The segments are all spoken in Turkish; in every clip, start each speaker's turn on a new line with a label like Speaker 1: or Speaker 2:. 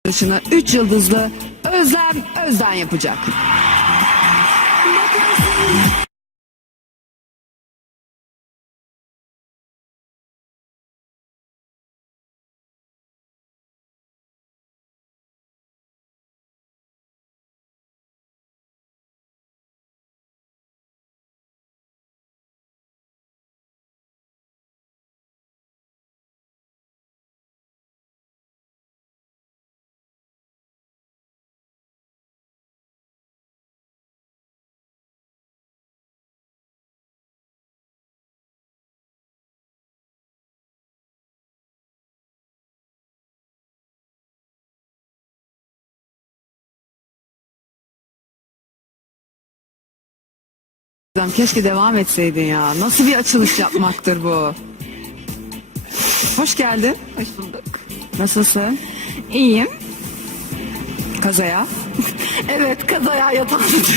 Speaker 1: Dışına 3 yıldızlı Özlem Özden yapacak. Keşke devam etseydin ya. Nasıl bir açılış yapmaktır bu? Hoş geldin.
Speaker 2: Hoş bulduk.
Speaker 1: Nasılsın?
Speaker 2: İyiyim.
Speaker 1: Kazaya.
Speaker 2: Evet, kazaya yatan.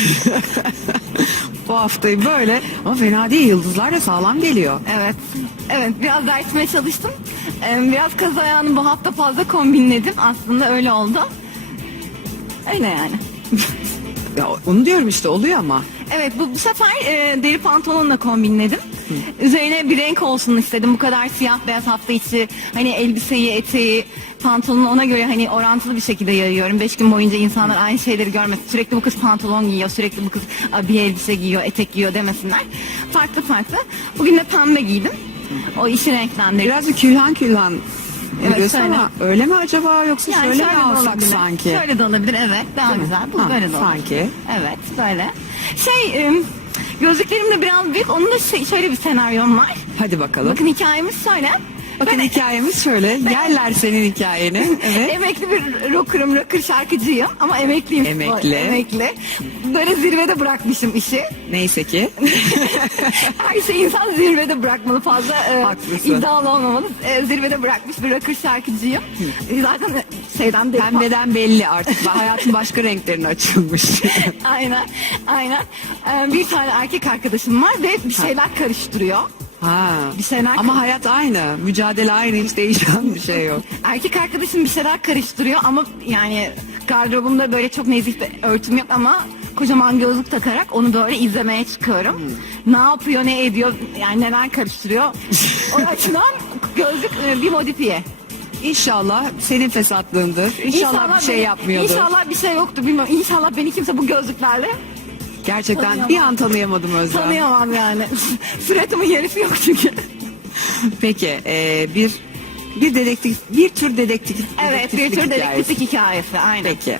Speaker 1: Bu haftayı böyle ama fena değil. Yıldızlar da sağlam geliyor.
Speaker 2: Evet. Evet, biraz dersime çalıştım. Biraz kazayağını bu hafta fazla kombinledim. Aslında öyle oldu. Öyle yani.
Speaker 1: Ya, onu diyorum işte, oluyor ama.
Speaker 2: Evet, bu sefer deri pantolonla kombinledim. Üzerine bir renk olsun istedim. Bu kadar siyah beyaz hafta içi hani elbiseyi, eteği, pantolonu ona göre hani orantılı bir şekilde yayıyorum. 5 gün boyunca insanlar aynı şeyleri görmesin. Sürekli bu kız pantolon giyiyor, sürekli bu kız bir elbise giyiyor, etek giyiyor demesinler. Farklı farklı. Bugün de pembe giydim. O işi renklendirdim.
Speaker 1: Biraz bir külhan külhan biliyorsun
Speaker 2: şöyle.
Speaker 1: ama öyle mi acaba, yoksa
Speaker 2: Yani
Speaker 1: şöyle mi
Speaker 2: de
Speaker 1: alsak
Speaker 2: olabilir.
Speaker 1: sanki?
Speaker 2: Şöyle de olabilir, evet. Daha
Speaker 1: Değil mi?
Speaker 2: güzel. Bu
Speaker 1: Ha,
Speaker 2: böyle de olur.
Speaker 1: sanki.
Speaker 2: Evet, böyle. Gözlüklerim de biraz büyük. Onun da şöyle bir senaryom var.
Speaker 1: Hadi bakalım.
Speaker 2: Bakın hikayemiz şöyle.
Speaker 1: Bakın hikayemiz şöyle. Yerler senin hikayeni. Evet.
Speaker 2: Emekli bir rocker şarkıcıyım ama emekliyim.
Speaker 1: Emekli.
Speaker 2: Emekli. Böyle zirvede bırakmışım işi.
Speaker 1: Neyse ki.
Speaker 2: Her şey insan zirvede bırakmalı, fazla
Speaker 1: Haklısın.
Speaker 2: iddialı olmamalı. Zirvede bırakmış bir rocker şarkıcıyım. Zaten şeyden değil.
Speaker 1: Pembeden belli artık. Hayatın başka renklerine açılmış.
Speaker 2: Aynen, aynen. Bir tane erkek arkadaşım var ve bir şeyler karıştırıyor.
Speaker 1: Ha.
Speaker 2: Bir şeyler
Speaker 1: Ama hayat aynı. Mücadele aynı. Hiç değişen bir şey yok.
Speaker 2: Erkek arkadaşım bir şeyler karıştırıyor ama yani gardırobumda böyle çok nezih bir örtüm yok ama kocaman gözlük takarak onu böyle izlemeye çıkıyorum. Ne yapıyor, ne ediyor, yani neler karıştırıyor. O açıdan gözlük bir modifiye.
Speaker 1: İnşallah senin fesatlığındır. İnşallah bir şey yapmıyordur.
Speaker 2: İnşallah bir şey yoktur, bilmiyorum. İnşallah beni kimse bu gözlüklerle
Speaker 1: Gerçekten
Speaker 2: Tanıyamam.
Speaker 1: bir an tanıyamadım Özlem.
Speaker 2: tanıyamam yani. Suratımın yarısı yok çünkü.
Speaker 1: Peki bir dedektif, bir tür dedektif.
Speaker 2: Evet, bir
Speaker 1: dedektiflik
Speaker 2: tür
Speaker 1: hikayesi.
Speaker 2: dedektiflik hikayesi, aynen.
Speaker 1: Peki.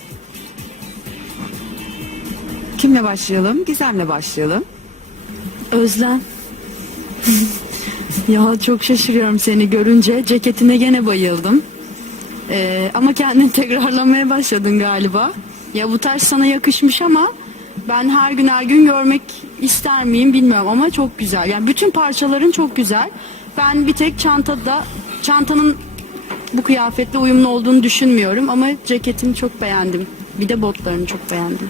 Speaker 1: Kimle başlayalım? Gizem'le başlayalım.
Speaker 3: Özlem. Ya çok şaşırıyorum seni görünce. Ceketine gene bayıldım. Ama kendini tekrarlamaya başladın galiba. Ya bu tarz sana yakışmış ama ben her gün görmek ister miyim bilmiyorum ama çok güzel. Yani bütün parçaların çok güzel. Ben bir tek çantanın bu kıyafetle uyumlu olduğunu düşünmüyorum ama ceketini çok beğendim. Bir de botlarını çok beğendim.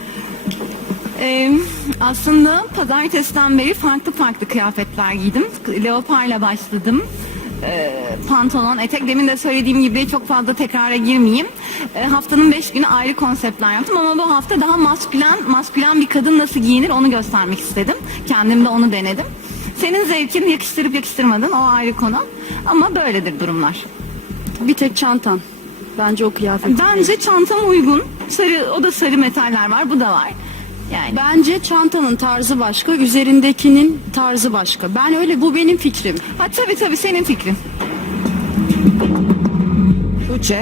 Speaker 2: Aslında pazartesiden beri farklı kıyafetler giydim. Leoparla başladım. Pantolon, etek. Demin de söylediğim gibi çok fazla tekrara girmeyeyim. Haftanın 5 günü ayrı konseptler yaptım ama bu hafta daha maskülen bir kadın nasıl giyinir onu göstermek istedim. Kendim de onu denedim. Senin zevkin yakıştırıp yakıştırmadın o ayrı konu. Ama böyledir durumlar.
Speaker 3: Bir tek çantan. Bence o kıyafet.
Speaker 2: Bence çantam uygun. Sarı, o da sarı metaller var, bu da var. Yani
Speaker 3: Bence çantanın tarzı başka, üzerindekinin tarzı başka. Bu benim fikrim.
Speaker 2: ha, tabii senin fikrin.
Speaker 1: Tuğçe.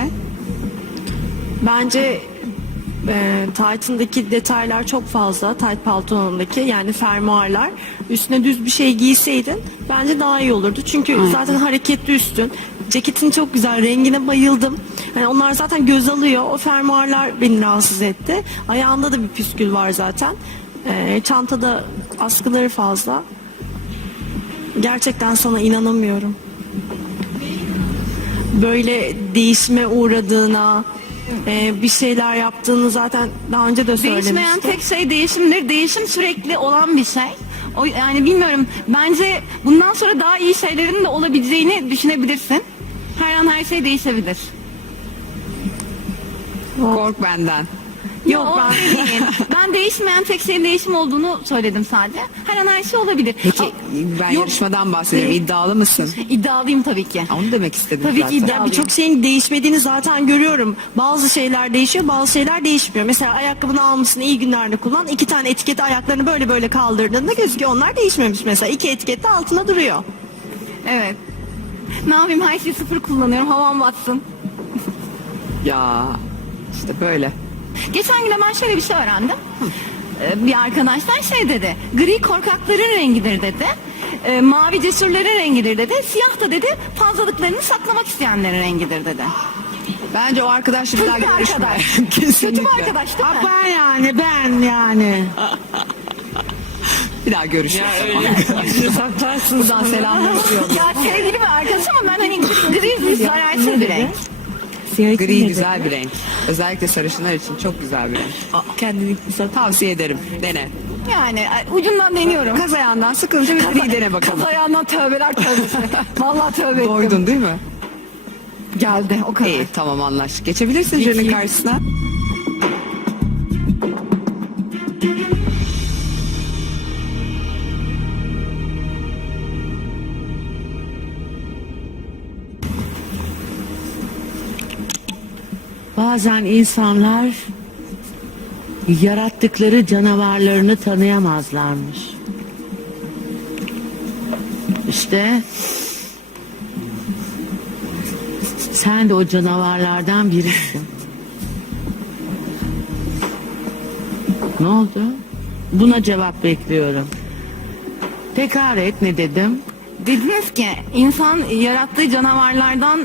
Speaker 4: Bence taytındaki detaylar çok fazla. Tayt pantolonundaki yani fermuarlar. Üstüne düz bir şey giyseydin bence daha iyi olurdu. Çünkü zaten hareketli üstün. Ceketin çok güzel. Rengine bayıldım. Yani onlar zaten göz alıyor. O fermuarlar beni rahatsız etti. Ayağında da bir püskül var zaten. Çantada askıları fazla. Gerçekten sana inanamıyorum. Böyle değişime uğradığına, bir şeyler yaptığını zaten daha önce de söylemiştim.
Speaker 2: Değişmeyen tek şey değişimdir. Değişim sürekli olan bir şey. O, yani bilmiyorum. Bence bundan sonra daha iyi şeylerin de olabileceğini düşünebilirsin. Her an her şey değişebilir.
Speaker 1: Kork benden.
Speaker 2: Yok ben değil. Ben değişmeyen tek şeyin değişim olduğunu söyledim sadece. Her an her şey olabilir.
Speaker 1: Peki
Speaker 2: Aa,
Speaker 1: ben
Speaker 2: yok,
Speaker 1: yarışmadan bahsediyorum. İddialı mısın?
Speaker 2: İddialıyım tabii ki.
Speaker 1: Onu demek istedim
Speaker 2: Tabii ki
Speaker 1: zaten.
Speaker 2: iddialıyım.
Speaker 4: Birçok şeyin değişmediğini zaten görüyorum. Bazı şeyler değişiyor, bazı şeyler değişmiyor. Mesela ayakkabını almışsın, iyi günlerde kullan. 2 tane etiketi ayaklarını böyle böyle kaldırdığında gözüküyor. Onlar değişmemiş mesela. 2 etiket de altına duruyor.
Speaker 2: Evet. Ne yapayım, her şeyi sıfır kullanıyorum, havam batsın.
Speaker 1: Ya işte böyle.
Speaker 2: Geçen gün de ben şöyle bir şey öğrendim. Bir arkadaştan şey dedi. Gri korkakların rengidir dedi. Mavi cesurların rengidir dedi. Siyah da dedi fazlalıklarını saklamak isteyenlerin rengidir dedi.
Speaker 1: Bence o arkadaşla bir daha
Speaker 2: Kötü bir
Speaker 1: görüşme.
Speaker 2: arkadaş.
Speaker 1: Kesinlikle.
Speaker 2: Kötü bir arkadaş değil mi?
Speaker 3: Ben yani.
Speaker 1: Bir daha görüşme. Buradan selamlar istiyorum.
Speaker 2: Ya sevgili bir arkadaş ama ben hani gri zararsız bir renk.
Speaker 1: Gri güzel bir renk. Özellikle sarışınlar için çok güzel bir renk.
Speaker 4: Kendini
Speaker 1: Tavsiye ederim. Dene.
Speaker 2: Yani ucundan deniyorum.
Speaker 1: Kaz ayağından sıkılınca bir gri dene bakalım.
Speaker 2: Kaz ayağından tövbeler tövbesi. Vallahi tövbe ettim.
Speaker 1: Doydun değil mi?
Speaker 2: Geldi o kadar.
Speaker 1: İyi tamam anlaştık. Geçebilirsin jürinin karşısına.
Speaker 5: Bazen insanlar yarattıkları canavarlarını tanıyamazlarmış. İşte sen de o canavarlardan birisin. Ne oldu? Buna cevap bekliyorum. Tekrar et, ne dedim?
Speaker 2: Dediniz ki insan yarattığı canavarlardan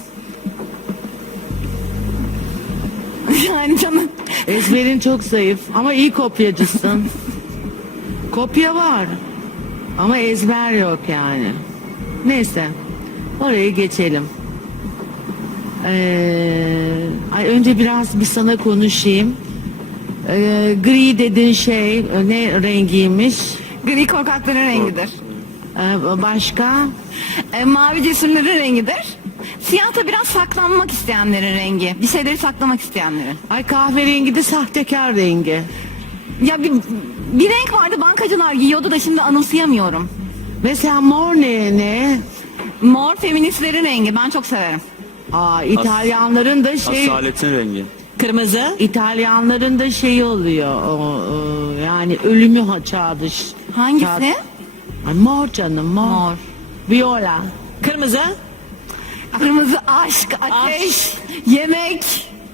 Speaker 2: yani canım
Speaker 5: Ezberin çok zayıf ama iyi kopyacısın. Kopya var ama ezber yok yani. Neyse, orayı geçelim. Önce biraz bir sana konuşayım. Gri dediğin şey ne rengiymiş?
Speaker 2: gri korkakların rengidir.
Speaker 5: Başka?
Speaker 2: Mavi cesurların rengidir. Siyah da biraz saklanmak isteyenlerin rengi. Bir şeyleri saklamak isteyenlerin.
Speaker 5: Ay, kahverengi de sahtekar rengi.
Speaker 2: Ya bir renk vardı, bankacılar giyiyordu da şimdi anımsayamıyorum.
Speaker 5: Mesela mor ne?
Speaker 2: Mor feministlerin rengi. Ben çok severim.
Speaker 5: İtalyanların da
Speaker 6: Asaletin rengi.
Speaker 4: Kırmızı.
Speaker 5: İtalyanların da şeyi oluyor. Yani ölümü çağdış.
Speaker 2: Hangisi?
Speaker 5: Ay, mor canım, mor.
Speaker 2: Mor.
Speaker 5: Viola.
Speaker 4: Kırmızı.
Speaker 2: Kırmızı aşk, ateş, yemek.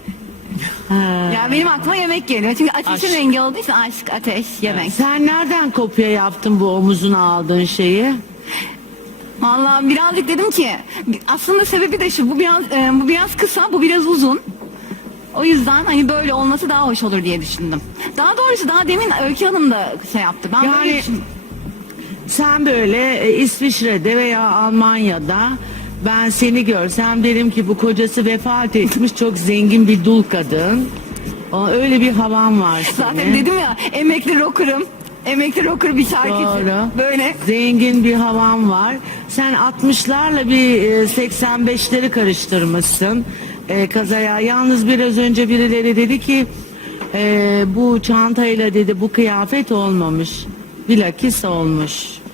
Speaker 2: Ya benim aklıma yemek geliyor. Çünkü ateşin rengi olduğu için aşk, ateş, yemek.
Speaker 5: Sen nereden kopya yaptın bu omuzuna aldığın şeyi?
Speaker 2: Vallahi birazcık dedim ki aslında sebebi de şu, bu biraz kısa, bu biraz uzun. O yüzden hani böyle olması daha hoş olur diye düşündüm. Daha doğrusu daha demin Öykü Hanım da şey yaptı. Ben böyle
Speaker 5: Yani
Speaker 2: düşündüm.
Speaker 5: sen böyle İsviçre'de veya Almanya'da ben seni görsem derim ki bu kocası vefat etmiş çok zengin bir dul kadın. Öyle bir havan var senin.
Speaker 2: Zaten dedim ya, emekli rocker'ım. Emekli rocker bir şarkıcı.
Speaker 5: Doğru.
Speaker 2: Böyle.
Speaker 5: Zengin bir havan var. Sen 60'larla bir 85'leri karıştırmışsın. Kazaya. Yalnız biraz önce birileri dedi ki bu çantayla dedi bu kıyafet olmamış. Bilakis olmuş.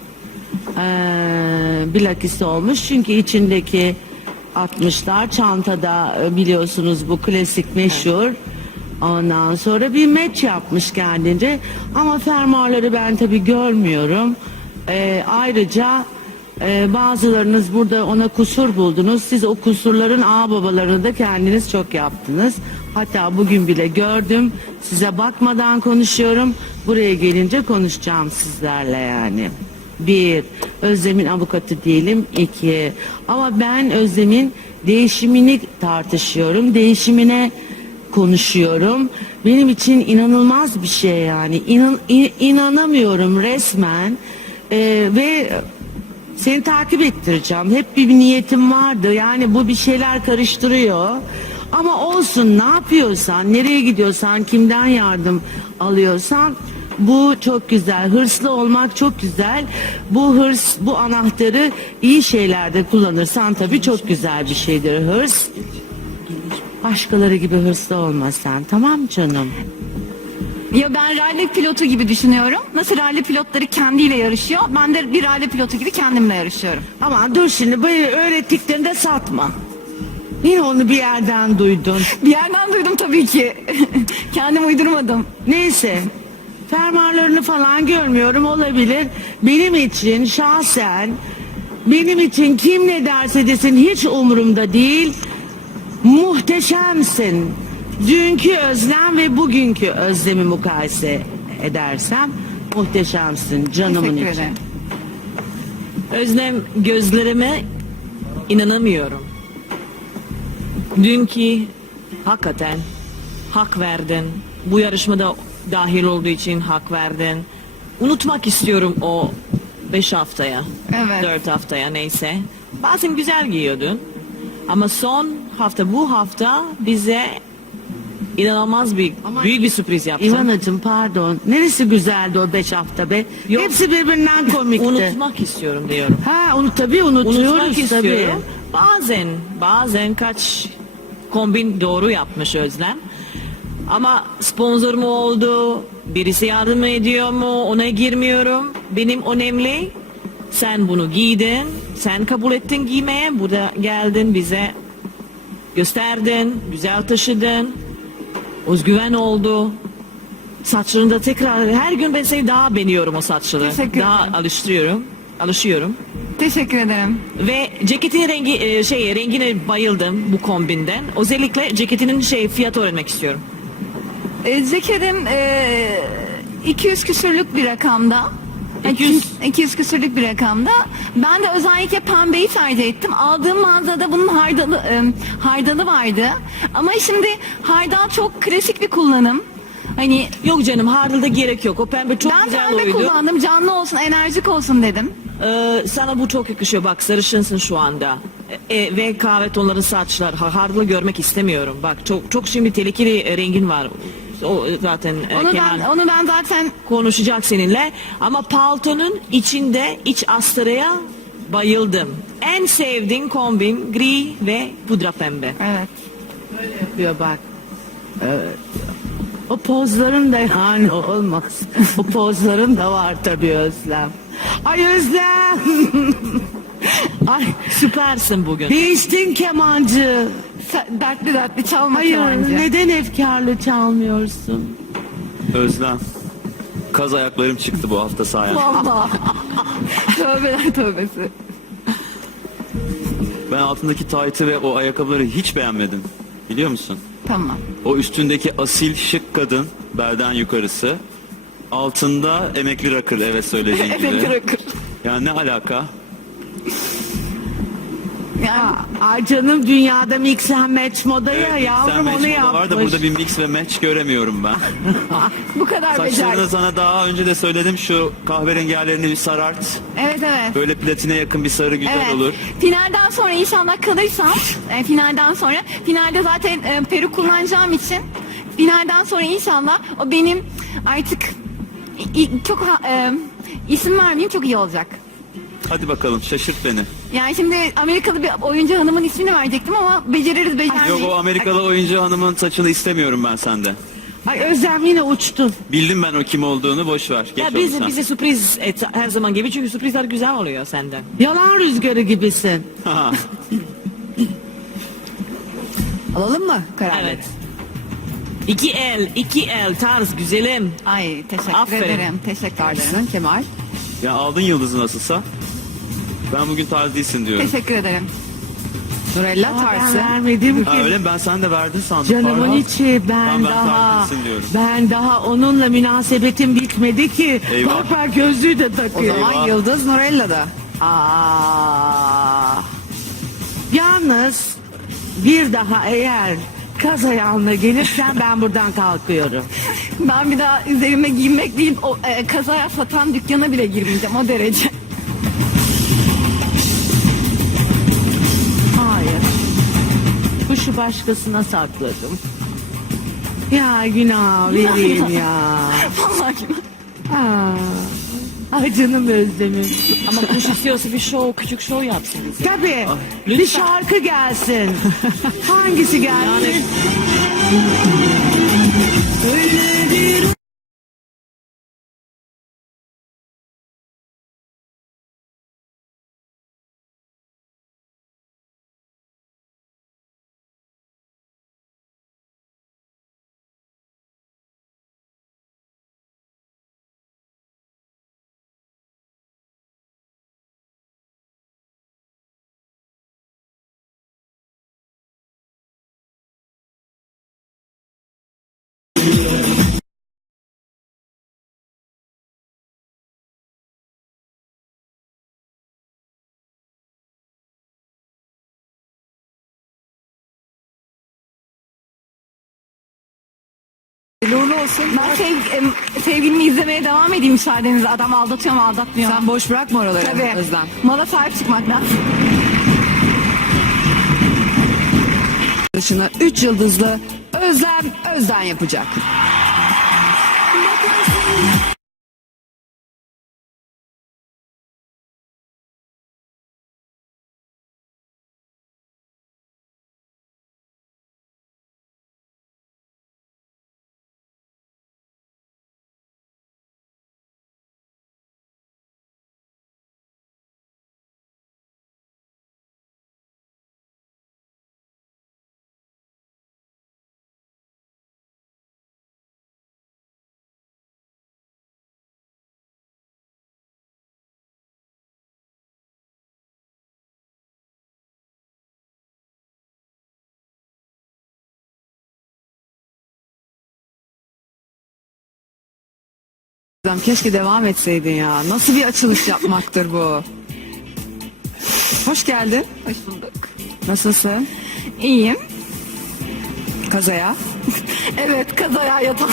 Speaker 5: Bilakis olmuş çünkü içindeki 60'lar çantada biliyorsunuz bu klasik meşhur. Ondan sonra bir match yapmış kendince ama fermuarları ben tabi görmüyorum. Ayrıca bazılarınız burada ona kusur buldunuz. Siz o kusurların ağababalarını da kendiniz çok yaptınız. Hatta bugün bile gördüm. Size bakmadan konuşuyorum. Buraya gelince konuşacağım sizlerle yani. 1. Özlem'in avukatı değilim. 2. Ama ben Özlem'in değişimini tartışıyorum. Değişimine konuşuyorum. Benim için inanılmaz bir şey yani. İnanamıyorum resmen. Ve seni takip ettireceğim. Hep bir niyetim vardı. Yani bu bir şeyler karıştırıyor. Ama olsun, ne yapıyorsan, nereye gidiyorsan, kimden yardım alıyorsan bu çok güzel. Hırslı olmak çok güzel. Bu hırs, bu anahtarı iyi şeylerde kullanırsan tabii çok güzel bir şeydir hırs. başkaları gibi hırslı olma sen, tamam mı canım?
Speaker 2: Ya ben rally pilotu gibi düşünüyorum. Nasıl rally pilotları kendiyle yarışıyor? Ben de bir rally pilotu gibi kendimle yarışıyorum.
Speaker 5: Aman dur şimdi böyle öğrettiklerini de satma. Yine onu bir yerden duydun.
Speaker 2: Bir yerden duydum tabii ki. Kendim uydurmadım.
Speaker 5: Neyse. Fermuarlarını falan görmüyorum, olabilir. Benim için şahsen, benim için kim ne derse desin hiç umurumda değil. Muhteşemsin. Dünkü özlem ve bugünkü özlemi mukayese edersem muhteşemsin canımın
Speaker 2: Teşekkür
Speaker 5: için.
Speaker 2: ederim.
Speaker 6: Özlem, gözlerime inanamıyorum. Dünkü hakikaten hak verdin. Bu yarışmada dahil olduğu için hak verdin. Unutmak istiyorum o 5 haftaya.
Speaker 2: Evet.
Speaker 6: 4 haftaya neyse. Bazen güzel giyiyordun. Ama son hafta, bu hafta bize inanılmaz büyük bir sürpriz yaptın.
Speaker 5: İvanacığım pardon. Neresi güzeldi o 5 hafta be?
Speaker 6: Yok.
Speaker 5: Hepsi birbirinden komikti.
Speaker 6: Unutmak istiyorum diyorum.
Speaker 5: Ha tabii unutuyoruz
Speaker 6: Unutmak
Speaker 5: tabii.
Speaker 6: istiyorum. Bazen kaç kombin doğru yapmış Özlem. Ama sponsor mu oldu? Birisi yardım ediyor mu? Ona girmiyorum. Benim önemli. Sen bunu giydin. Sen kabul ettin giymeye. Burada geldin bize gösterdin. Güzel taşıdın. Özgüven oldu. Saçlarında tekrar her gün ben seni daha beğeniyorum o saçları.
Speaker 2: Teşekkür
Speaker 6: Daha
Speaker 2: ederim.
Speaker 6: alışıyorum.
Speaker 2: Teşekkür ederim.
Speaker 6: Ve ceketin rengine bayıldım bu kombinden. Özellikle ceketinin fiyatı öğrenmek istiyorum.
Speaker 2: Ceketim 200 küsürlük bir rakamda. 200 küsürlük bir rakamda. Ben de özellikle pembeyi tercih ettim. Aldığım mağazada bunun hardalı vardı. Ama şimdi hardal çok klasik bir kullanım. Hani
Speaker 6: Yok canım, hardalda gerek yok. O pembe çok
Speaker 2: ben
Speaker 6: güzel
Speaker 2: pembe
Speaker 6: oydu.
Speaker 2: kullandım. Canlı olsun, enerjik olsun dedim.
Speaker 6: Sana bu çok yakışıyor. Bak sarışınsın şu anda. Ve kahve tonları saçlar. Hardalı görmek istemiyorum. Bak çok şimdi tehlikeli rengin var. O zaten
Speaker 2: Onu ben zaten
Speaker 6: konuşacak seninle. Ama paltonun içinde iç astaraya bayıldım. En sevdiğim kombin gri ve pudra pembe.
Speaker 2: evet.
Speaker 5: Yapıyor bak. Evet. O pozların da yani olmaz. O pozların da var tabii Özlem. Ay Özlem. Ay
Speaker 6: Süpersin bugün.
Speaker 5: değiştin kemancı.
Speaker 2: Dertli çalma
Speaker 5: Hayır
Speaker 2: kemancı.
Speaker 5: neden efkarlı çalmıyorsun?
Speaker 7: Özlem. Kaz ayaklarım çıktı bu hafta sayende.
Speaker 2: Vallahi. Tövbeler tövbesi.
Speaker 7: Ben altındaki taytı ve o ayakkabıları hiç beğenmedim. Biliyor musun?
Speaker 2: Tamam.
Speaker 7: O üstündeki asil şık kadın belden yukarısı. Altında emekli rakır, evet söylediğin gibi.
Speaker 2: Evet bırakır.
Speaker 7: Ya ne alaka?
Speaker 2: Yani
Speaker 5: Ay canım dünyada mix and match moda ya
Speaker 7: Evet,
Speaker 5: yavrum
Speaker 7: sen
Speaker 5: onu
Speaker 7: match
Speaker 5: yapmış.
Speaker 7: var da burada bir mix ve match göremiyorum ben.
Speaker 2: bu kadar
Speaker 7: Saçlarını
Speaker 2: becerdi.
Speaker 7: sana daha önce de söyledim, şu kahverengi yerlerini bir sarart.
Speaker 2: Evet evet.
Speaker 7: Böyle platine yakın bir sarı güzel
Speaker 2: Evet.
Speaker 7: olur.
Speaker 2: Finalden sonra inşallah kalırsam, finalde zaten peruk kullanacağım için finalden sonra inşallah o benim artık isim vermeyeyim, çok iyi olacak.
Speaker 7: Hadi bakalım şaşırt beni.
Speaker 2: Yani şimdi Amerikalı bir oyuncu hanımın ismini verecektim ama beceririz becermeyiz.
Speaker 7: Yok, o Amerikalı oyuncu hanımın saçını istemiyorum ben senden.
Speaker 5: Ay Özlem yine uçtun.
Speaker 7: Bildim ben o kim olduğunu, boş ver. Geç
Speaker 6: Ya
Speaker 7: onu sen.
Speaker 6: bize sürpriz et her zaman gibi, çünkü sürprizler güzel oluyor senden.
Speaker 5: Yalan rüzgarı gibisin.
Speaker 1: Alalım mı kararı?
Speaker 6: Evet. İki el tarz güzelim.
Speaker 2: Ay teşekkür
Speaker 6: Aferin.
Speaker 2: ederim. Teşekkür ederim.
Speaker 1: Tarzsın Kemal.
Speaker 7: Ya aldın yıldızı nasılsa. Ben bugün tarz değilsin diyorum.
Speaker 2: Teşekkür ederim.
Speaker 1: Nurella
Speaker 5: Ben
Speaker 1: tarzı.
Speaker 5: vermedim ki.
Speaker 7: Ha, öyle mi? Ben sen de verdin sandım.
Speaker 5: Canımın
Speaker 7: Pardon.
Speaker 5: içi
Speaker 7: Ben
Speaker 5: daha
Speaker 7: tarzısın diyorum.
Speaker 5: ben daha onunla münasebetim bitmedi ki.
Speaker 7: Eyvah.
Speaker 5: Bak bak gözlüğü de
Speaker 1: O
Speaker 5: takıyor.
Speaker 1: zaman
Speaker 7: Eyvah.
Speaker 1: Yıldız Nurella'da.
Speaker 5: Aa. Yalnız bir daha eğer kaz ayağına gelirsen ben buradan kalkıyorum.
Speaker 2: Ben bir daha üzerime giymek değil, o kazaya satan dükkana bile girmeyeceğim, o derece.
Speaker 5: Hayır. Kuşu başkasına sakladım. Ya günah vereyim ya.
Speaker 2: Vallahi.
Speaker 5: Aa. Ay canım Özlem'im.
Speaker 6: Ama kuş istiyorsa bir show, küçük show yapsın bize.
Speaker 5: Tabii. Bir
Speaker 6: Lütfen.
Speaker 5: şarkı gelsin. Hangisi gelsin?
Speaker 1: Uğurlu olsun.
Speaker 2: Ben sevgilimi izlemeye devam edeyim müsaadenizle. Adam aldatıyor mu aldatmıyor mu?
Speaker 1: Sen boş bırakma oraları
Speaker 2: Tabii.
Speaker 1: Özlem.
Speaker 2: Mala sahip çıkmak lazım.
Speaker 1: Dışına 3 yıldızlı Özlem Özden yapacak. Özlem keşke devam etseydin ya. Nasıl bir açılış yapmaktır bu? Hoş geldin.
Speaker 2: Hoş bulduk.
Speaker 1: Nasılsın?
Speaker 2: İyiyim.
Speaker 1: Kazaya.
Speaker 2: Evet, kazaya yatan.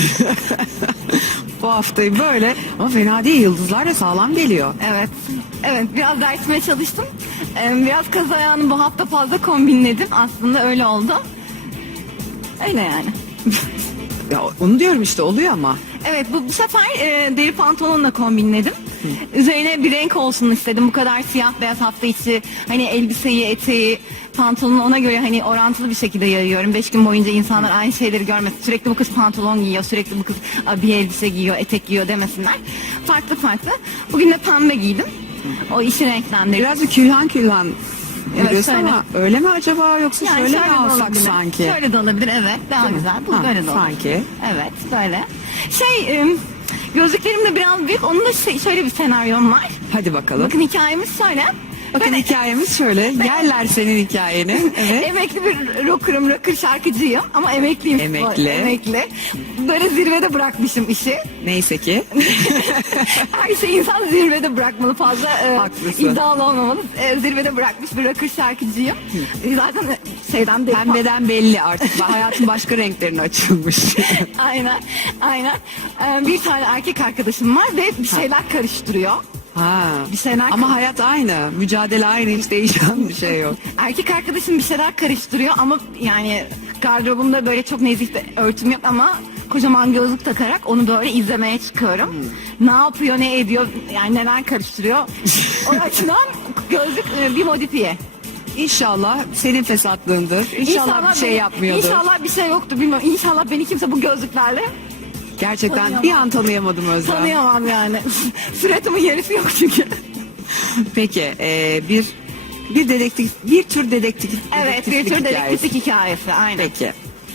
Speaker 1: Bu haftayı böyle ama fena değil, yıldızlar da sağlam geliyor.
Speaker 2: Evet. Evet, biraz dersime çalıştım. Biraz kaz ayağını bu hafta fazla kombinledim. Aslında öyle oldu. Öyle yani.
Speaker 1: Ya onu diyorum işte, oluyor ama.
Speaker 2: Evet, bu sefer deri pantolonla kombinledim. Üzerine bir renk olsun istedim. Bu kadar siyah beyaz hafta içi hani elbiseyi, eteği, pantolonu ona göre hani orantılı bir şekilde yayıyorum. 5 gün boyunca insanlar aynı şeyleri görmesin. Sürekli bu kız pantolon giyiyor, sürekli bu kız bir elbise giyiyor, etek giyiyor demesinler. Farklı farklı. Bugün de pembe giydim. O işi renklendirdim.
Speaker 1: Biraz bir külhan
Speaker 2: Evet,
Speaker 1: yürüyorsun
Speaker 2: şöyle.
Speaker 1: ama öyle mi acaba, yoksa
Speaker 2: Yani
Speaker 1: şöyle mi
Speaker 2: de
Speaker 1: alsak
Speaker 2: olabilir.
Speaker 1: sanki?
Speaker 2: Şöyle de olabilir, evet. Daha
Speaker 1: Değil mi?
Speaker 2: güzel. Bu
Speaker 1: Ha,
Speaker 2: böyle de olabilir.
Speaker 1: sanki.
Speaker 2: Evet, böyle. Gözlüklerim de biraz büyük. Onun da şöyle bir senaryom var.
Speaker 1: Hadi bakalım.
Speaker 2: Bakın hikayemiz şöyle.
Speaker 1: Bakın
Speaker 2: Ben
Speaker 1: hikayemiz şöyle. Yerler senin hikayeni. Evet.
Speaker 2: emekli bir rocker şarkıcıyım ama emekliyim.
Speaker 1: Emekli.
Speaker 2: Emekli. Böyle zirvede bırakmışım işi.
Speaker 1: Neyse ki.
Speaker 2: Her şeyi insan zirvede bırakmalı, fazla
Speaker 1: Haklısın.
Speaker 2: iddialı olmamalı. Zirvede bırakmış bir rocker şarkıcıyım. Zaten şeyden de
Speaker 1: Pembeden belli artık. Hayatın başka renklerine açılmış.
Speaker 2: aynen, aynen. Bir tane erkek arkadaşım var ve bir şeyler karıştırıyor.
Speaker 1: Ha.
Speaker 2: Bir şeyler
Speaker 1: Ama hayat aynı. Mücadele aynı. Hiç değişen bir şey yok.
Speaker 2: Erkek arkadaşım bir şeyler karıştırıyor ama yani gardırobumda böyle çok nezih bir örtüm yok ama kocaman gözlük takarak onu böyle izlemeye çıkıyorum. Ne yapıyor, ne ediyor, yani neler karıştırıyor. O açıdan gözlük bir modifiye.
Speaker 1: İnşallah senin fesatlığındır. İnşallah bir şey yapmıyordur.
Speaker 2: İnşallah bir şey yoktu, bilmiyorum. İnşallah beni kimse bu gözlüklerle
Speaker 1: Gerçekten
Speaker 2: Tanıyamam.
Speaker 1: bir an tanıyamadım Özlem.
Speaker 2: tanıyamam yani. Suratimin yarısı yok çünkü.
Speaker 1: Peki bir dedektif, bir tür dedektif.
Speaker 2: Evet, bir
Speaker 1: dedektiflik
Speaker 2: tür
Speaker 1: hikayesi.
Speaker 2: dedektiflik hikayesi, aynen.
Speaker 1: Peki.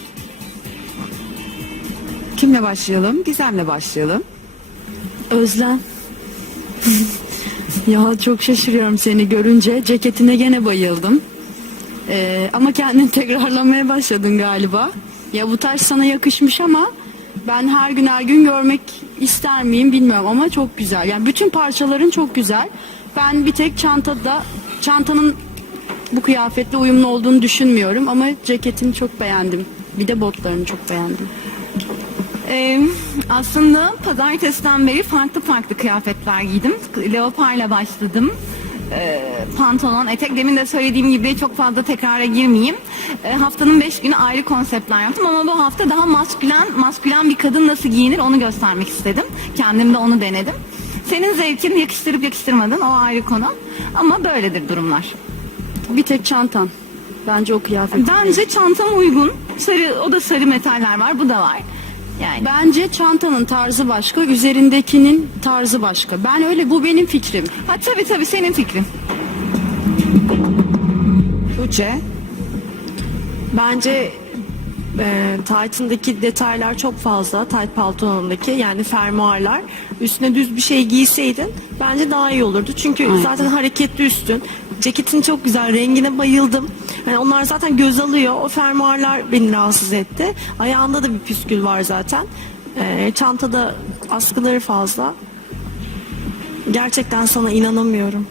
Speaker 1: Kimle başlayalım? Gizem'le başlayalım.
Speaker 3: Özlem. Ya çok şaşırıyorum seni görünce. Ceketine gene bayıldım. Ama kendini tekrarlamaya başladın galiba. Ya bu taş sana yakışmış ama ben her gün görmek ister miyim bilmiyorum ama çok güzel. Yani bütün parçaların çok güzel. Ben bir tek çantanın bu kıyafetle uyumlu olduğunu düşünmüyorum ama ceketini çok beğendim. Bir de botlarını çok beğendim.
Speaker 2: Aslında pazartesiden beri farklı kıyafetler giydim. Leoparla başladım. Pantolon, etek. Demin de söylediğim gibi çok fazla tekrara girmeyeyim. Haftanın 5 günü ayrı konseptler yaptım ama bu hafta daha maskülen bir kadın nasıl giyinir onu göstermek istedim. Kendim de onu denedim. Senin zevkin yakıştırıp yakıştırmadın o ayrı konu. Ama böyledir durumlar.
Speaker 3: Bir tek çantan. Bence o kıyafet.
Speaker 2: Bence çantam uygun. Sarı, o da sarı metaller var, bu da var. Yani
Speaker 3: Bence çantanın tarzı başka, üzerindekinin tarzı başka. Ben öyle, bu benim fikrim.
Speaker 2: ha tabii senin fikrin.
Speaker 1: Tuğçe.
Speaker 4: Bence taytındaki detaylar çok fazla. Tayt paltonundaki yani fermuarlar. Üstüne düz bir şey giyseydin bence daha iyi olurdu. Çünkü zaten hareketli üstün. Ceketin çok güzel. Rengine bayıldım. Yani onlar zaten göz alıyor. O fermuarlar beni rahatsız etti. Ayağında da bir püskül var zaten. Çantada askıları fazla. Gerçekten sana inanamıyorum.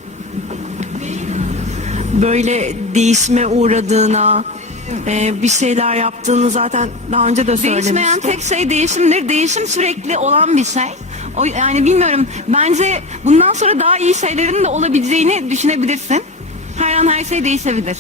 Speaker 4: Böyle değişime uğradığına, bir şeyler yaptığını zaten daha önce de söylemiştim.
Speaker 2: Değişmeyen tek şey değişimdir. Değişim sürekli olan bir şey. O, yani bilmiyorum. Bence bundan sonra daha iyi şeylerin de olabileceğini düşünebilirsin. Her an her şey değişebilir.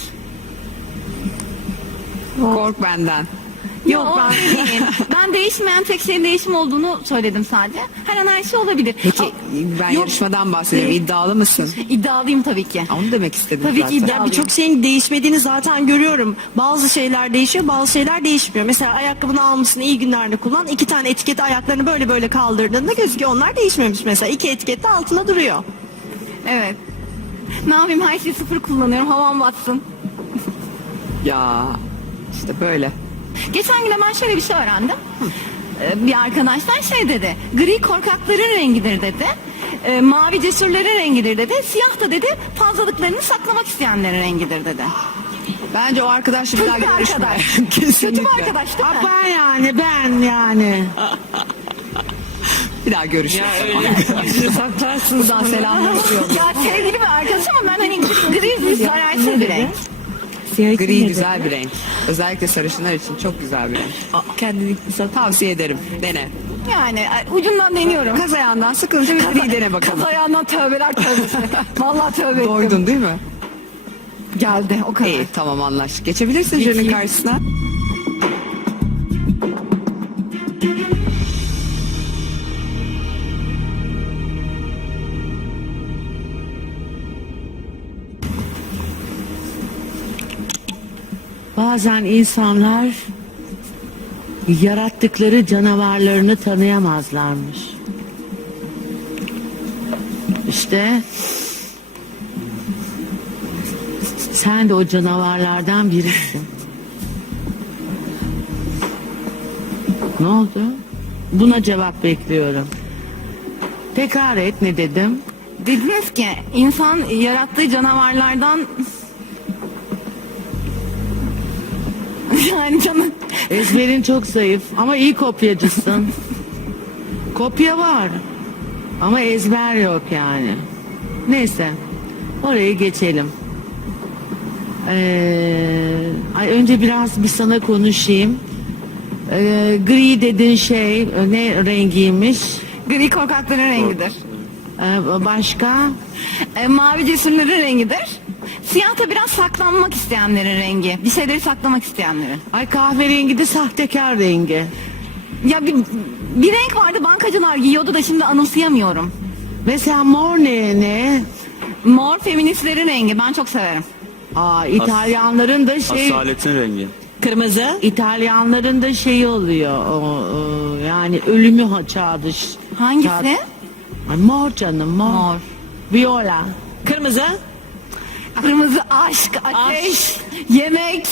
Speaker 1: Kork benden.
Speaker 2: Yok ben değil. Ben değişmeyen tek şeyin değişim olduğunu söyledim sadece. Her an her şey olabilir.
Speaker 1: Peki
Speaker 2: Aa,
Speaker 1: ben
Speaker 2: yok,
Speaker 1: yarışmadan bahsediyorum. İddialı mısın?
Speaker 2: İddialıyım tabii ki.
Speaker 1: Onu demek istedim
Speaker 2: Tabii ki
Speaker 1: zaten.
Speaker 2: iddialıyım.
Speaker 4: Ya birçok şeyin değişmediğini zaten görüyorum. Bazı şeyler değişiyor, bazı şeyler değişmiyor. Mesela ayakkabını almışsın, iyi günlerde kullan. 2 tane etiketi ayaklarını böyle kaldırdığında gözüküyor. Onlar değişmemiş mesela. 2 etiket de altında duruyor.
Speaker 2: Evet. Ne yapayım, her şeyi sıfır kullanıyorum, havam batsın.
Speaker 1: Ya işte böyle.
Speaker 2: Geçen gün de ben şöyle bir şey öğrendim. Bir arkadaştan şey dedi. Gri korkakların rengidir dedi. Mavi cesurların rengidir dedi. Siyah da dedi fazlalıklarını saklamak isteyenlerin rengidir dedi.
Speaker 1: Bence o arkadaşla bir daha
Speaker 2: Kötü bir
Speaker 1: görüşme.
Speaker 2: arkadaş.
Speaker 1: Kesinlikle.
Speaker 2: Kötü bir arkadaş değil mi?
Speaker 5: Ben yani.
Speaker 1: Bir daha görüşme.
Speaker 2: Buradan selamlar. Ya sevgili bir arkadaş ama ben hani gri zararsız bir renk.
Speaker 1: Gri güzel bir renk. Özellikle sarışınlar için çok güzel bir renk. Kendini tavsiye ederim. Dene.
Speaker 2: Yani ucundan deniyorum.
Speaker 1: Kaz ayağından sıkılınca bir gri dene bakalım.
Speaker 2: Kaz ayağından tövbeler tövbesi. Vallahi tövbe ettim.
Speaker 1: Doydun değil mi?
Speaker 2: Geldi o kadar.
Speaker 1: İyi tamam anlaştık. Geçebilirsin jürinin karşısına.
Speaker 5: Bazen insanlar yarattıkları canavarlarını tanıyamazlarmış. İşte sen de o canavarlardan birisin. Ne oldu? Buna cevap bekliyorum. Tekrar et, ne dedim?
Speaker 2: Dediniz ki insan yarattığı canavarlardan yani canım
Speaker 5: Ezberin çok zayıf ama iyi kopyacısın. Kopya var ama ezber yok yani. Neyse, orayı geçelim. Önce biraz bir sana konuşayım. Gri dediğin şey ne rengiymiş?
Speaker 2: gri korkakların rengidir.
Speaker 5: Başka?
Speaker 2: Mavi cesurların rengidir. Siyah da biraz saklanmak isteyenlerin rengi. Bir şeyleri saklamak isteyenlerin.
Speaker 5: Ay, kahverengi de sahtekar rengi.
Speaker 2: Ya bir renk vardı, bankacılar giyiyordu da şimdi anımsayamıyorum.
Speaker 5: Mesela mor ne?
Speaker 2: Mor feministlerin rengi. Ben çok severim.
Speaker 5: İtalyanların da
Speaker 7: Asaletin rengi.
Speaker 6: Kırmızı.
Speaker 5: İtalyanların da şeyi oluyor. Yani ölümü çağdış.
Speaker 2: Hangisi?
Speaker 5: Ay, mor canım, mor.
Speaker 2: Mor.
Speaker 5: Viola.
Speaker 6: Kırmızı.
Speaker 2: Kırmızı aşk, ateş, yemek.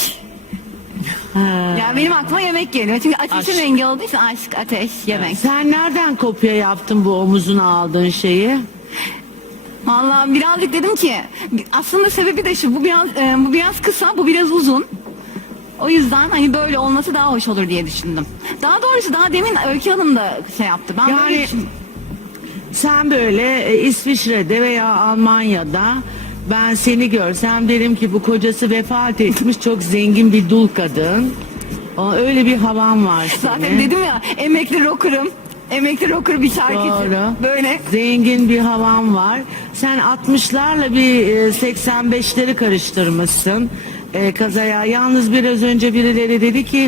Speaker 2: Ya benim aklıma yemek geliyor. Çünkü ateşin
Speaker 6: Aşk.
Speaker 2: rengi olduğu için aşk, ateş, yemek.
Speaker 5: Sen nereden kopya yaptın bu omuzuna aldığın şeyi?
Speaker 2: Vallahi birazcık dedim ki aslında sebebi de şu, bu biraz kısa, bu biraz uzun. O yüzden hani böyle olması daha hoş olur diye düşündüm. Daha doğrusu daha demin Öykü Hanım da şey yaptı. Ben böyle
Speaker 5: Yani
Speaker 2: düşündüm.
Speaker 5: sen böyle İsviçre'de veya Almanya'da ben seni görsem derim ki bu kocası vefat etmiş çok zengin bir dul kadın. Öyle bir havan var senin.
Speaker 2: Zaten dedim ya emekli rocker'ım. Emekli rocker bir şarkıcı.
Speaker 5: Doğru.
Speaker 2: Böyle.
Speaker 5: Zengin bir havan var. Sen 60'larla bir 85'leri karıştırmışsın. Kazaya. Yalnız biraz önce birileri dedi ki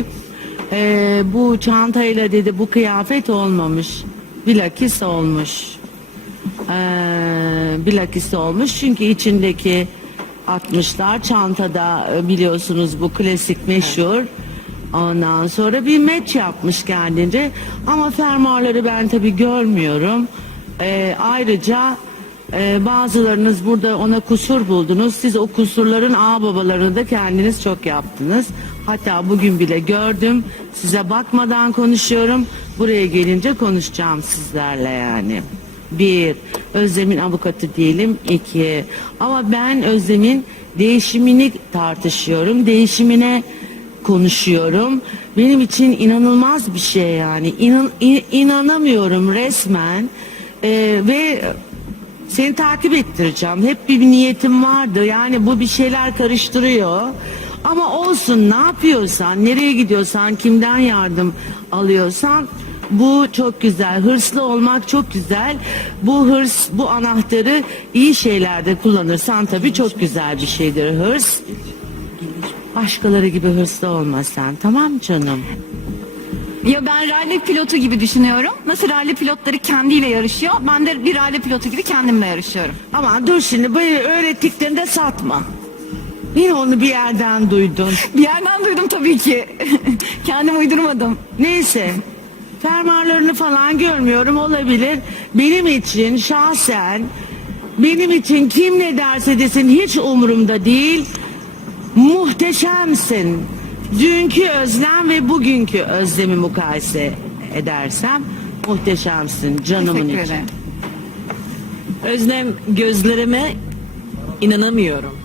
Speaker 5: bu çantayla dedi bu kıyafet olmamış. Bilakis olmuş. bilakis olmuş. Çünkü içindeki 60'lar çantada biliyorsunuz bu klasik meşhur. Ondan sonra bir match yapmış kendince. Ama fermuarları ben tabii görmüyorum. Ayrıca bazılarınız burada ona kusur buldunuz. Siz o kusurların ağababalarını da kendiniz çok yaptınız. Hatta bugün bile gördüm. Size bakmadan konuşuyorum. Buraya gelince konuşacağım sizlerle yani. 1. Özlem'in avukatı değilim. 2. Ama ben Özlem'in değişimini tartışıyorum. Değişimine konuşuyorum. Benim için inanılmaz bir şey yani. İnanamıyorum resmen. Ve seni takip ettireceğim. Hep bir niyetim vardı. Yani bu bir şeyler karıştırıyor. Ama olsun, ne yapıyorsan, nereye gidiyorsan, kimden yardım alıyorsan bu çok güzel. Hırslı olmak çok güzel. Bu hırs, bu anahtarı iyi şeylerde kullanırsan tabii çok güzel bir şeydir hırs. Başkaları gibi hırslı olma sen. Tamam canım?
Speaker 2: Ya ben rally pilotu gibi düşünüyorum. Nasıl rally pilotları kendiyle yarışıyor, ben de bir rally pilotu gibi kendimle yarışıyorum.
Speaker 5: Aman dur şimdi böyle öğrettiklerini de satma. Yine onu bir yerden duydun.
Speaker 2: Bir yerden duydum tabii ki. Kendim uydurmadım.
Speaker 5: Neyse. Fermuarlarını falan görmüyorum, olabilir. Benim için şahsen, benim için kim ne derse desin hiç umurumda değil. Muhteşemsin. Dünkü Özlem ve bugünkü Özlem'i mukayese edersem muhteşemsin canımın
Speaker 2: Teşekkür
Speaker 5: için.
Speaker 2: ederim.
Speaker 6: Özlem, gözlerime inanamıyorum.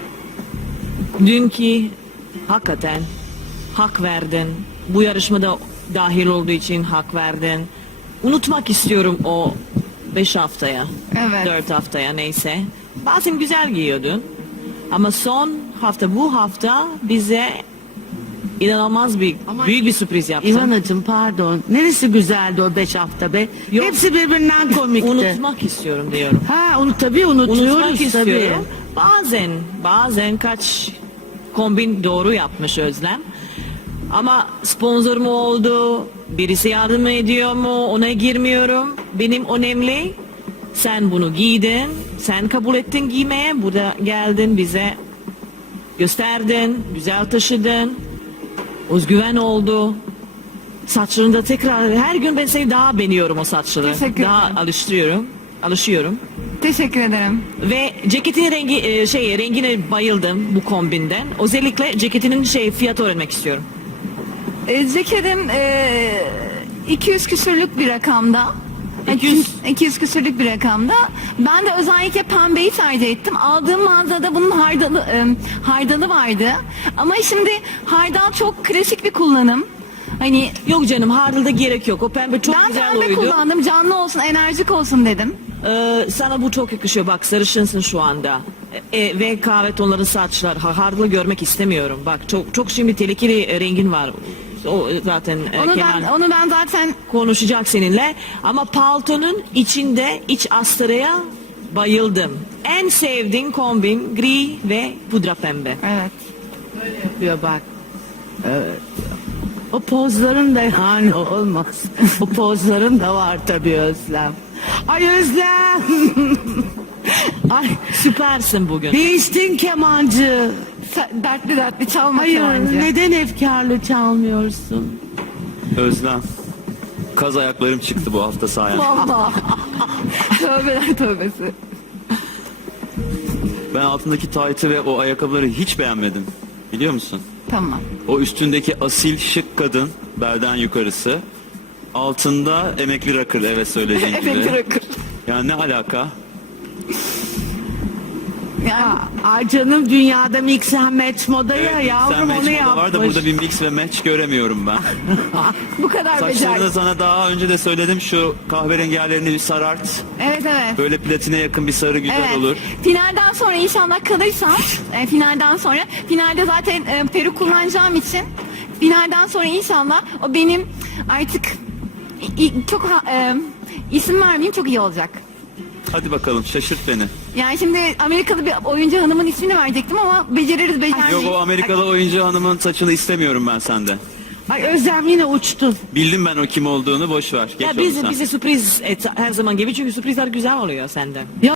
Speaker 6: Dünkü hakikaten hak verdin. Bu yarışmada dahil olduğu için hak verdin. Unutmak istiyorum o 5 haftaya.
Speaker 2: Evet.
Speaker 6: 4 haftaya neyse. Bazen güzel giyiyordun. Ama son hafta, bu hafta bize inanılmaz büyük bir sürpriz yaptın.
Speaker 5: İvanacığım pardon. Neresi güzeldi o 5 hafta be?
Speaker 6: Yok.
Speaker 5: Hepsi birbirinden komikti.
Speaker 6: Unutmak istiyorum diyorum.
Speaker 5: Ha onu tabii unutuyoruz
Speaker 6: Unutmak
Speaker 5: tabii.
Speaker 6: istiyorum. Bazen kaç kombin doğru yapmış Özlem. Ama sponsor mu oldu? Birisi yardım ediyor mu? Ona girmiyorum. Benim önemli. Sen bunu giydin. Sen kabul ettin giymeye. Burada geldin bize gösterdin. Güzel taşıdın. Özgüven oldu. Saçlarını da tekrar her gün ben seni daha beğeniyorum o saçları.
Speaker 2: Teşekkür
Speaker 6: Daha
Speaker 2: ederim.
Speaker 6: alışıyorum.
Speaker 2: Teşekkür ederim.
Speaker 6: Ve ceketin rengine bayıldım bu kombinden. Özellikle ceketinin fiyatı öğrenmek istiyorum.
Speaker 2: Ceketim 200 küsürlük bir rakamda. 200 küsürlük bir rakamda. Ben de özellikle pembeyi tercih ettim. Aldığım mağazada bunun hardalı vardı. Ama şimdi hardal çok klasik bir kullanım. Hani
Speaker 6: Yok canım, hardalda gerek yok. O pembe çok
Speaker 2: ben
Speaker 6: güzel
Speaker 2: pembe
Speaker 6: oydu.
Speaker 2: kullandım. Canlı olsun, enerjik olsun dedim.
Speaker 6: Sana bu çok yakışıyor. Bak sarışınsın şu anda. Ve kahve tonları saçlar. Hardalı görmek istemiyorum. Bak çok şimdi tehlikeli rengin var. O zaten
Speaker 2: Onu ben zaten
Speaker 6: konuşacak seninle. Ama paltonun içinde iç astaraya bayıldım. En sevdiğin kombin gri ve pudra pembe.
Speaker 2: evet.
Speaker 5: Yapıyor bak. Evet. O pozların da yani olmaz. O pozların da var tabii Özlem. Ay Özlem. Ay
Speaker 6: Süpersin bugün.
Speaker 5: değiştin kemancı.
Speaker 2: Dertli çalma
Speaker 5: Hayır
Speaker 2: kemancı.
Speaker 5: neden efkarlı çalmıyorsun?
Speaker 7: Özlem. Kaz ayaklarım çıktı bu hafta sayende.
Speaker 2: Vallahi. Tövbeler tövbesi.
Speaker 7: Ben altındaki taytı ve o ayakkabıları hiç beğenmedim. Biliyor musun?
Speaker 2: Tamam.
Speaker 7: O üstündeki asil şık kadın belden yukarısı. Altında emekli rakır, evet söylediğin gibi.
Speaker 2: Evet bırakır.
Speaker 7: Yani ne alaka?
Speaker 2: Yani
Speaker 5: Ay canım dünyada mix and match moda ya
Speaker 7: Evet,
Speaker 5: yavrum
Speaker 7: sen match
Speaker 5: onu
Speaker 7: moda var da
Speaker 5: yapmış.
Speaker 7: burada bir mix ve match göremiyorum ben.
Speaker 2: bu kadar
Speaker 7: Saçlarını
Speaker 2: beceri.
Speaker 7: sana daha önce de söyledim, şu kahverengi yerlerini bir sarart.
Speaker 2: Evet evet.
Speaker 7: Böyle platine yakın bir sarı güzel
Speaker 2: Evet.
Speaker 7: olur.
Speaker 2: Finalden sonra inşallah kalırsam, finalde zaten peruk kullanacağım için finalden sonra inşallah o benim artık isim vermeyeyim, çok iyi olacak.
Speaker 7: Hadi bakalım, şaşırt beni.
Speaker 2: Yani şimdi Amerikalı bir oyuncu hanımın ismini verecektim ama beceririz
Speaker 7: Yok, o Amerikalı oyuncu hanımın saçını istemiyorum ben senden.
Speaker 5: Ay Özlem yine uçtun.
Speaker 7: Bildim ben o kim olduğunu, boş ver. Geç
Speaker 6: Ya
Speaker 7: oldu sen.
Speaker 6: bize sürpriz et her zaman gibi çünkü sürprizler güzel oluyor senden.